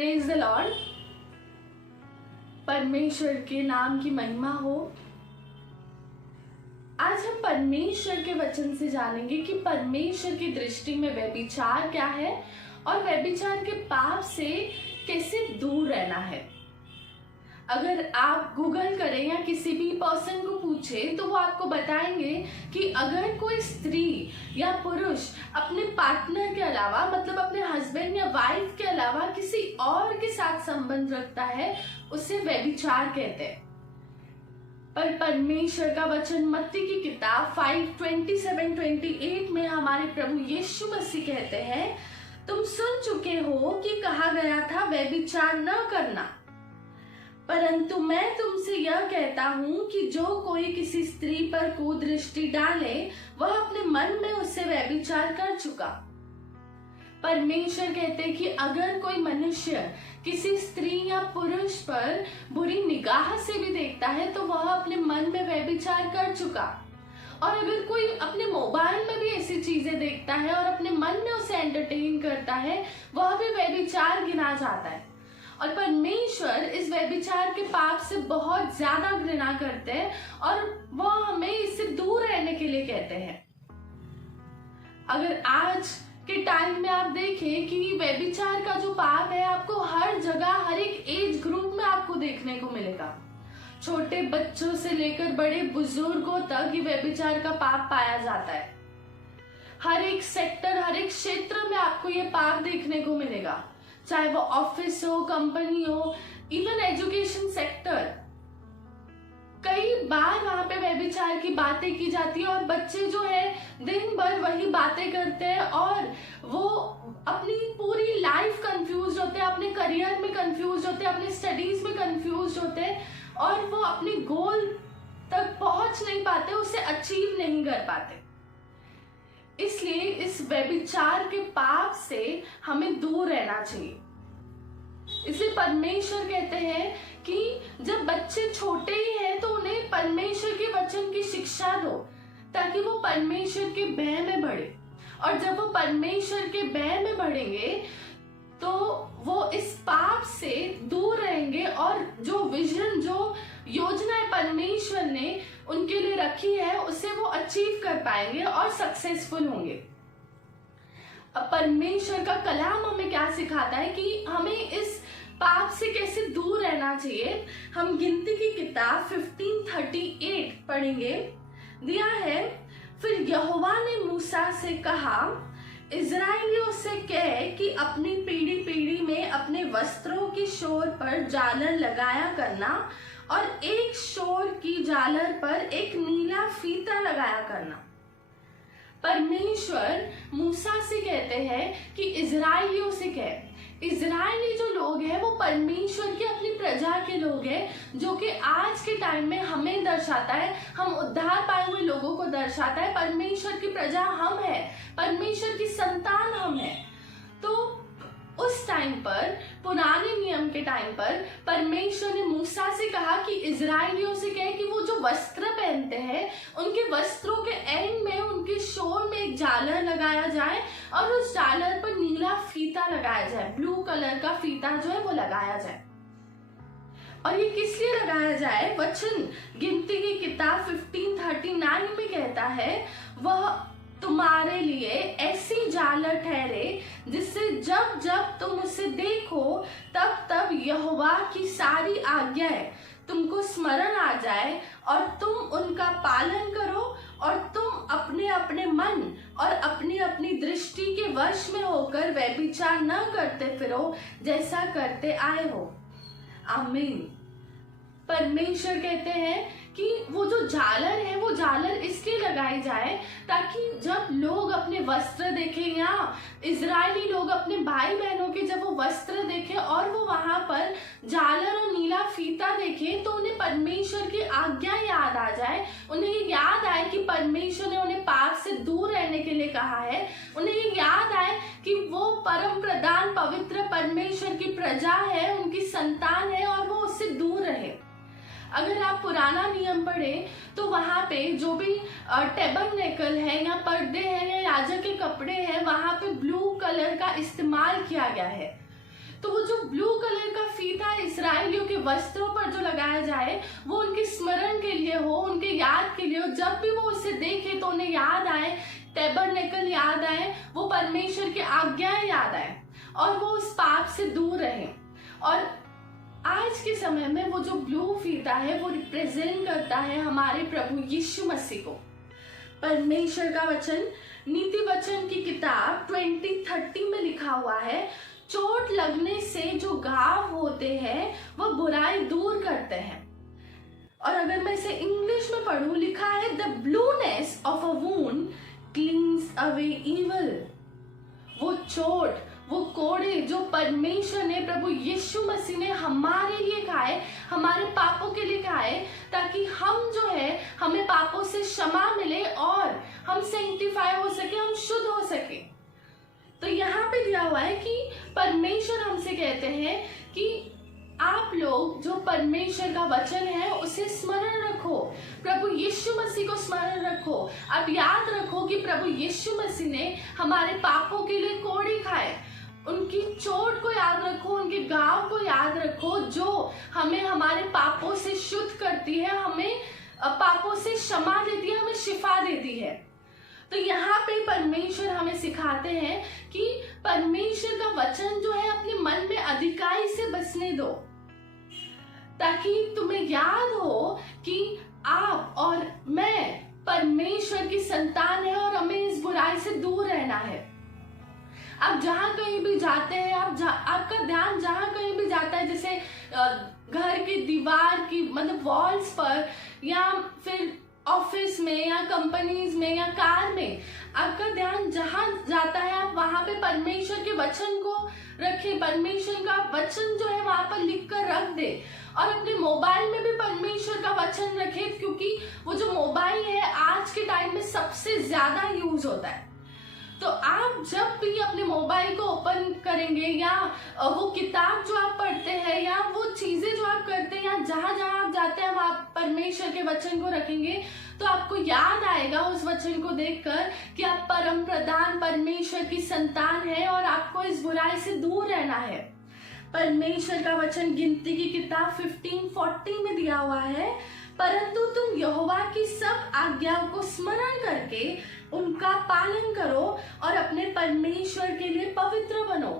Praise the Lord. परमेश्वर के नाम की महिमा हो। आज हम परमेश्वर के वचन से जानेंगे कि परमेश्वर की दृष्टि में व्यभिचार क्या है और व्यभिचार के पाप से कैसे दूर रहना है। अगर आप गूगल करें या किसी भी पर्सन को पूछे तो वो आपको बताएंगे कि अगर कोई स्त्री या पुरुष अपने पार्टनर के अलावा, मतलब अपने हस्बैंड या वाइफ के अलावा किसी और के साथ संबंध रखता है, उसे व्यभिचार कहते हैं। पर परमेश्वर का वचन मत्ती की किताब 5:27-28 में हमारे प्रभु यीशु मसीह कहते हैं, तुम सुन चुके हो कि कहा गया था व्यभिचार न करना, परंतु मैं तुमसे यह कहता हूं कि जो कोई किसी स्त्री पर कुदृष्टि डाले वह अपने मन में उससे व्यभिचार कर चुका। परमेश्वर कहते हैं कि अगर कोई मनुष्य किसी स्त्री या पुरुष पर बुरी निगाह से भी देखता है तो वह अपने मन में व्यभिचार कर चुका। और अगर कोई अपने मोबाइल में भी ऐसी चीजें देखता है और अपने मन में उसे एंटरटेन करता है, वह भी व्यभिचार गिना जाता है। और परमेश्वर इस व्यभिचार के पाप से बहुत ज्यादा घृणा करते हैं और वो हमें इससे दूर रहने के लिए कहते हैं। अगर आज के टाइम में आप देखें कि व्यभिचार का जो पाप है आपको हर जगह, हर एक एज ग्रुप में आपको देखने को मिलेगा। छोटे बच्चों से लेकर बड़े बुजुर्गों तक ये व्यभिचार का पाप पाया जाता है। हर एक सेक्टर, हर एक क्षेत्र में आपको ये पाप देखने को मिलेगा, चाहे वो ऑफिस हो, कंपनी हो, इवन एजुकेशन सेक्टर। कई बार वहां पे व्यभिचार की बातें की जाती है और बच्चे जो है दिन भर वही बातें करते हैं और वो अपनी पूरी लाइफ कंफ्यूज होते हैं, अपने करियर में कंफ्यूज होते हैं, अपने स्टडीज में कंफ्यूज होते हैं और वो अपने गोल तक पहुंच नहीं पाते, उसे अचीव नहीं कर पाते। इसलिए इस व्यभिचार के पाप से हमें दूर रहना चाहिए। इसलिए परमेश्वर कहते हैं कि जब बच्चे छोटे ही हैं तो उन्हें परमेश्वर के वचन की शिक्षा दो ताकि वो परमेश्वर के भय में बढ़े। और जब वो परमेश्वर के भय में बढ़ेंगे तो वो इस पाप से दूर रहेंगे और जो विजन, जो योजनाएं परमेश्वर ने उनके लिए रखी है उसे वो अचीव कर पाएंगे और सक्सेसफुल होंगे। अब परमेश्वर का कलाम हमें क्या सिखाता है कि हमें इस पाप से कैसे दूर रहना चाहिए। हम गिनती की किताब 15:38 पढ़ेंगे। दिया है, फिर यहोवा ने मूसा से कहा, इज़राइलियों से कह कि अपनी पीढ़ी पीढ़ी में अपने वस्त्रों की शोर पर झालर लगाया करना और एक शोर की झालर पर एक नीला फीता लगाया करना। परमेश्वर मूसा से कहते हैं कि इज़राइलियों से कह। इज़राइली जो लोग हैं वो परमेश्वर की अपनी प्रजा के लोग हैं, जो कि आज के टाइम में हमें दर्शाता है, हम उद्धार पाए हुए लोगों को दर्शाता है। परमेश्वर की प्रजा हम है, परमेश्वर की संतान हम है। तो उस टाइम पर, पुराने नियम के टाइम पर, परमेश्वर ने मूसा से कहा कि इज़राइलियों से कहे कि वो जो वस्त्र पहनते हैं उनके वस्त्रों के एंड में, उनके शोर में एक झालर लगाया जाए और उस झालर पर नीला फीता लगाया जाए, ब्लू कलर का फीता जो है वो लगाया जाए। और ये किस लिए लगाया जाए? वचन गिनती की किताब 15:39 में कहता है, वह तुम्हारे लिए ऐसी झालर ठहरे जिससे जब जब तुम उसे देखो तब तब यहोवा की सारी आज्ञाएं तुमको स्मरण आ जाए और तुम उनका पालन करो और तुम अपने अपने मन और अपनी अपनी दृष्टि के वश में होकर व्यभिचार न करते फिरो जैसा करते आए हो। आमीन। परमेश्वर कहते हैं कि वो जो झालर है वो झालर इसलिए लगाई जाए ताकि जब लोग अपने वस्त्र देखें या इजरायली लोग अपने भाई बहनों के जब वो वस्त्र देखें और वो वहां पर झालर और नीला फीता देखें तो उन्हें परमेश्वर की आज्ञा याद आ जाए। उन्हें ये याद आए कि परमेश्वर ने उन्हें पाप से दूर रहने के लिए कहा है। उन्हें ये याद आए कि वो परम प्रधान पवित्र परमेश्वर की प्रजा है, उनकी संतान है और वो उससे दूर रहे। अगर आप पुराना नियम पढ़ें तो वहां पे जो भी टेबरनेकल है या पर्दे हैं या याजक के कपड़े हैं, वहां पे ब्लू कलर का इस्तेमाल किया गया है। तो वो जो ब्लू कलर का फीता इस्राएलियों के वस्त्रों पर जो लगाया जाए वो उनके स्मरण के लिए हो, उनके याद के लिए हो। जब भी वो उसे देखे तो उन्हें याद आए, टैबरनेकल याद आए, वो परमेश्वर की आज्ञाएं याद आए और वो उस पाप से दूर रहे। और आज के समय में वो जो ब्लू फीता है वो रिप्रेजेंट करता है हमारे प्रभु यीशु मसीह को। परमेश्वर का वचन नीति वचन की किताब 20:30 में लिखा हुआ है, चोट लगने से जो घाव होते हैं वह बुराई दूर करते हैं। और अगर मैं इसे इंग्लिश में पढ़ूं, लिखा है the blueness of a wound क्लींस away evil. वो चोट, वो कोड़े जो परमेश्वर ने, प्रभु यीशु मसीह ने हमारे लिए खाए, हमारे पापों के लिए खाए, ताकि हम जो है हमें पापों से क्षमा मिले और हम सैंक्टिफाई हो सके, हम शुद्ध हो सके। तो यहाँ पे दिया हुआ है कि परमेश्वर हमसे कहते हैं कि आप लोग जो परमेश्वर का वचन है उसे स्मरण रखो, प्रभु यीशु मसीह को स्मरण रखो। अब याद रखो कि प्रभु यीशु मसीह ने हमारे पापों के लिए कोड़ी खाए, उनकी चोट को याद रखो, उनके घाव को याद रखो जो हमें हमारे पापों से शुद्ध करती है, हमें पापों से क्षमा देती है, हमें शिफा देती है। तो यहाँ पे परमेश्वर हमें सिखाते हैं कि परमेश्वर का वचन जो है अपने मन में अधिकाई से बसने दो, ताकि तुम्हें याद हो कि आप और मैं परमेश्वर की संतान है और हमें इस बुराई से दूर रहना है। आप जहाँ कहीं भी जाते हैं, आपका ध्यान जहाँ कहीं भी जाता है, जैसे घर की दीवार की मतलब वॉल्स पर, या फिर ऑफिस में या कंपनीज में या कार में, आपका ध्यान जहाँ जाता है आप वहां पे परमेश्वर के वचन को रखें, परमेश्वर का वचन जो है वहां पर लिख कर रख दे। और अपने मोबाइल में भी परमेश्वर का वचन रखें, क्योंकि वो जो मोबाइल है आज के टाइम में सबसे ज्यादा यूज होता है। तो आप जब भी अपने मोबाइल को ओपन करेंगे, या वो किताब जो आप पढ़ते हैं, या वो चीजें जो आप करते हैं, या जहां जहां आप जाते हैं वहां परमेश्वर के वचन को रखेंगे, तो आपको याद आएगा उस वचन को देखकर कि आप परम प्रधान परमेश्वर की संतान है और आपको इस बुराई से दूर रहना है। परमेश्वर का वचन गिनती की किताब 15:40 में दिया हुआ है, परंतु तुम यहोवा की सब आज्ञाओं को स्मरण करके उनका पालन करो और अपने परमेश्वर के लिए पवित्र बनो।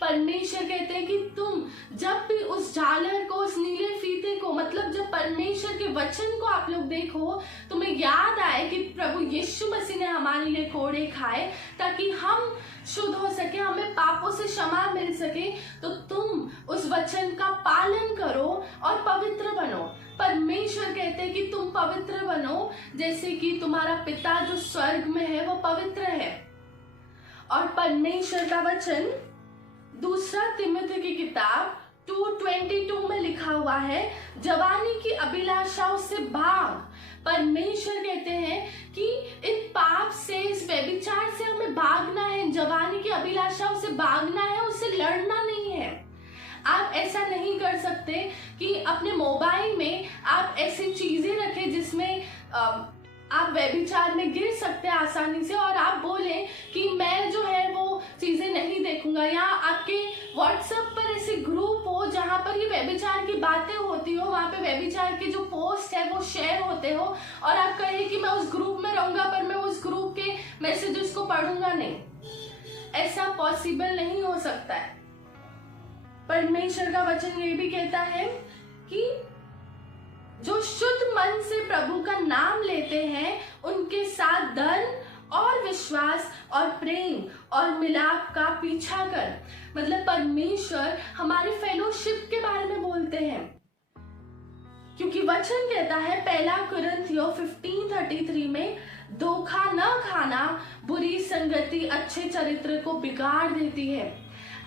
परमेश्वर कहते हैं कि तुम जब भी उस झालर को, उस नीले फीते को, मतलब जब परमेश्वर के वचन को आप लोग देखो, तुम्हें याद आए कि प्रभु यीशु मसीह ने हमारे लिए कोड़े खाए ताकि हम शुद्ध हो सके, हमें पापों से क्षमा मिल सके। तो तुम उस वचन का पालन करो और पवित्र बनो। परमेश्वर कहते हैं कि तुम पवित्र बनो जैसे कि तुम्हारा पिता जो स्वर्ग में है वो पवित्र है। और परमेश्वर का वचन दूसरा तिमुथी की किताब 2:22 में लिखा हुआ है, जवानी की अभिलाषाओं से भाग। परमेश्वर कहते हैं कि इन पाप से, इस व्यभिचार से हमें भागना है, जवानी की अभिलाषाओं से भागना है, उससे लड़ना नहीं है। आप ऐसा नहीं कर सकते कि अपने मोबाइल में आप ऐसी चीजें रखें जिसमें आप व्यभिचार में गिर सकते हैं आसानी से, और आप बोलें कि मैं जो है वो चीजें नहीं देखूंगा। या आपके व्हाट्सएप पर ऐसे ग्रुप हो जहां पर ये व्यभिचार की बातें होती हो, वहां पे व्यभिचार के जो पोस्ट है वो शेयर होते हो, और आप कहें कि मैं उस ग्रुप में रहूंगा पर मैं उस ग्रुप के मैसेजेस को पढ़ूंगा नहीं। ऐसा पॉसिबल नहीं हो सकता है। परमेश्वर का वचन ये भी कहता है कि जो शुद्ध मन से प्रभु का नाम लेते हैं उनके साथ धर्म और विश्वास और प्रेम और मिलाप का पीछा कर। मतलब परमेश्वर हमारी फेलोशिप के बारे में बोलते हैं, क्योंकि वचन कहता है 1 कुरिन्थियों 15:33 में, धोखा न खाना बुरी संगति अच्छे चरित्र को बिगाड़ देती है।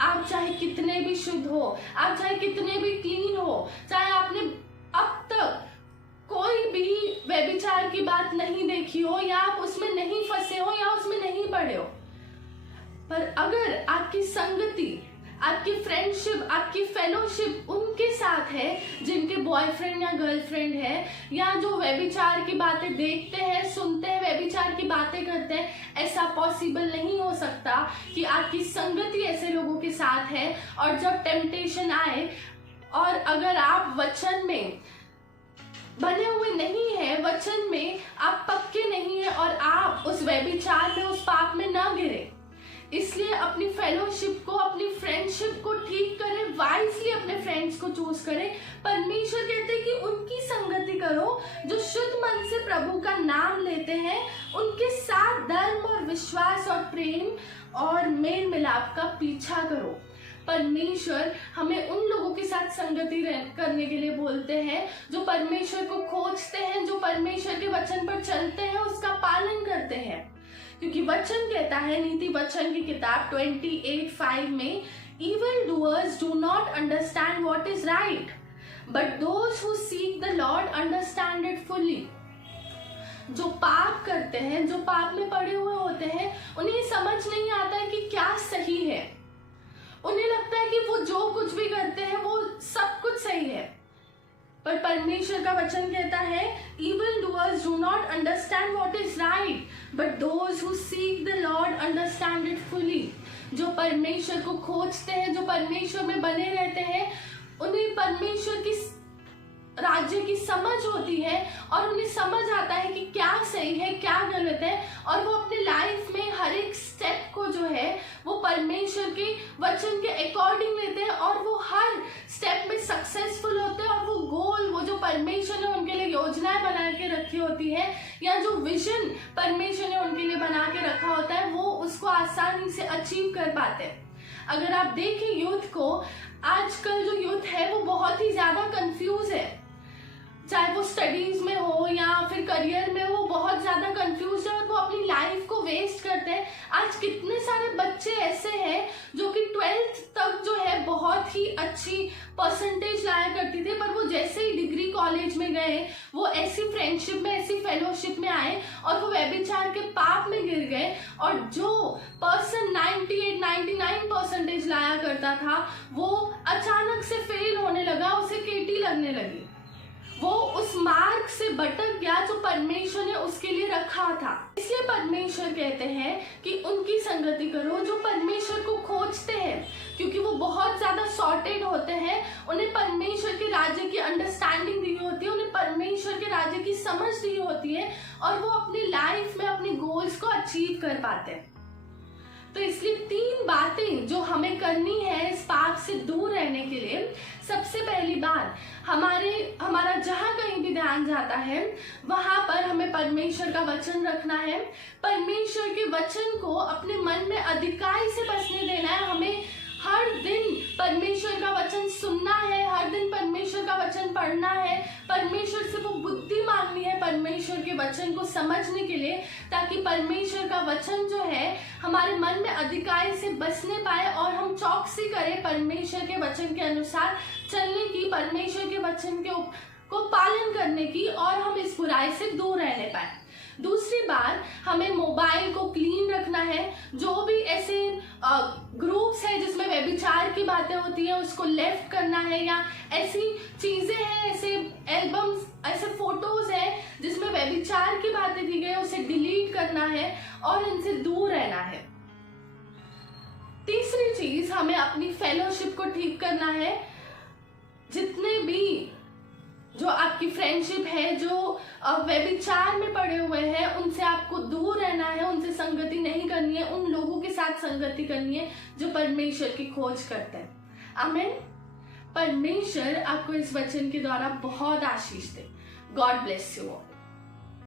आप चाहे कितने भी शुद्ध हो, आप चाहे कितने भी क्लीन हो, चाहे आपने अब तक कोई भी व्यभिचार की बात नहीं देखी हो, या आप उसमें नहीं फंसे हो, या उसमें नहीं पड़े हो, पर अगर आपकी संगति, आपकी फ्रेंडशिप, आपकी फेलोशिप उनके साथ है जिनके बॉयफ्रेंड या गर्लफ्रेंड है, या जो व्यभिचार की बातें देखते हैं, सुनते हैं, व्यभिचार की बातें करते हैं। ऐसा पॉसिबल नहीं हो सकता कि आपकी संगति ऐसे लोगों के साथ है। और जब टेम्पटेशन आए और अगर आप वचन में बने हुए नहीं है, वचन में आप पक्के नहीं है और आप उस व्यभिचार में, उस पाप में ना गिरे, इसलिए अपनी फेलोशिप को, अपनी फ्रेंडशिप को ठीक करें, वाइजली अपने फ्रेंड्स को चूज करें। परमेश्वर कहते हैं कि उनकी संगति करो जो शुद्ध मन से प्रभु का नाम लेते हैं, उनके साथ धर्म और विश्वास और प्रेम और मेल मिलाप का पीछा करो। परमेश्वर हमें उन लोगों के साथ संगति करने के लिए बोलते हैं जो परमेश्वर को खोजते हैं, जो परमेश्वर के वचन पर चलते हैं, उसका पालन करते हैं। क्योंकि वचन कहता है, नीति वचन की किताब 28:5 में, evil doers do not understand what is right, but those who seek the Lord understand it fully। जो पाप करते हैं, जो पाप में पड़े हुए होते हैं, उन्हें समझ नहीं आता है कि क्या सही है। उन्हें लगता है कि वो जो कुछ भी करते हैं वो सब कुछ सही है, पर परमेश्वर का वचन कहता है, evil doers do not understand what is right, but those who seek the Lord understand it fully। जो परमेश्वर को खोजते हैं, जो परमेश्वर में बने रहते हैं, उन्हें परमेश्वर की राज्य की समझ होती है और उन्हें समझ आता है कि क्या सही है, क्या गलत है, और वो अपने लाइफ में हर एक स्टेप को जो है वो परमेश्वर के वचन के अकॉर्डिंग लेते हैं और वो हर स्टेप में सक्सेसफुल होते हैं। और वो गोल, वो जो परमेश्वर ने उनके लिए योजनाएं बना के रखी होती है, या जो विजन परमेश्वर ने उनके लिए बना के रखा होता है, वो उसको आसानी से अचीव कर पाते हैं। अगर आप देखें यूथ को, आजकल जो यूथ है वो बहुत ही ज्यादा कंफ्यूज है, चाहे वो स्टडीज में हो या फिर करियर में, वो बहुत ज्यादा कंफ्यूज है और वो अपनी लाइफ को वेस्ट करते हैं। आज कितने सारे बच्चे ऐसे हैं जो कि 12th तक जो है बहुत ही अच्छी परसेंटेज लाया करती थे, पर वो जैसे ही डिग्री कॉलेज में गए, वो ऐसी फ्रेंडशिप में, ऐसी फेलोशिप में आए और वो व्यभिचार के पाप में गिर गए। और जो पर्सन 98-99 परसेंटेज लाया करता था, वो अचानक से फेल होने लगा, उसे केटी लगने लगी, वो उस मार्ग से भटक गया जो परमेश्वर ने उसके लिए रखा था। इसलिए परमेश्वर कहते हैं कि उनकी संगति करो जो परमेश्वर को खोजते हैं, क्योंकि वो बहुत ज्यादा सॉर्टेड होते हैं। उन्हें परमेश्वर के राज्य की अंडरस्टैंडिंग दी होती है, उन्हें परमेश्वर के राज्य की समझ दी होती है और वो अपनी लाइफ में अपने गोल्स को अचीव कर पाते हैं। तो इसलिए 3 बातें जो हमें करनी है इस पाप से दूर रहने के लिए। सबसे पहली बात, हमारा जहां कहीं भी ध्यान जाता है वहां पर हमें परमेश्वर का वचन रखना है। परमेश्वर के वचन को अपने मन में अधिकाई से बसने देना है। हमें हर दिन परमेश्वर का वचन सुनना है, हर दिन परमेश्वर का वचन पढ़ना है, परमेश्वर से वो बुद्धि मांगनी है परमेश्वर के वचन को समझने के लिए, ताकि परमेश्वर का वचन जो है हमारे मन में अधिकाई से बसने पाए और हम चौकसी करें परमेश्वर के वचन के अनुसार चलने की, परमेश्वर के वचन को पालन करने की, और हम इस बुराई से दूर रहने पाए। दूसरी बात, हमें मोबाइल को क्लीन रखना है। जो भी ऐसे ग्रुप्स है जिसमें व्यभिचार की बातें होती है उसको लेफ्ट करना है, या ऐसी चीजें हैं, ऐसे एल्बम्स, ऐसे फोटोज है जिसमें व्यभिचार की बातें दी गई, उसे डिलीट करना है और इनसे दूर रहना है। तीसरी चीज, हमें अपनी फेलोशिप को ठीक करना है। जितने भी जो आपकी फ्रेंडशिप है जो व्यभिचार में पड़े हुए हैं, उनसे आपको दूर रहना है, उनसे संगति नहीं करनी है, उन लोगों के साथ संगति करनी है जो परमेश्वर की खोज करते हैं। आमीन। परमेश्वर आपको इस वचन के द्वारा बहुत आशीष दे। God bless you all.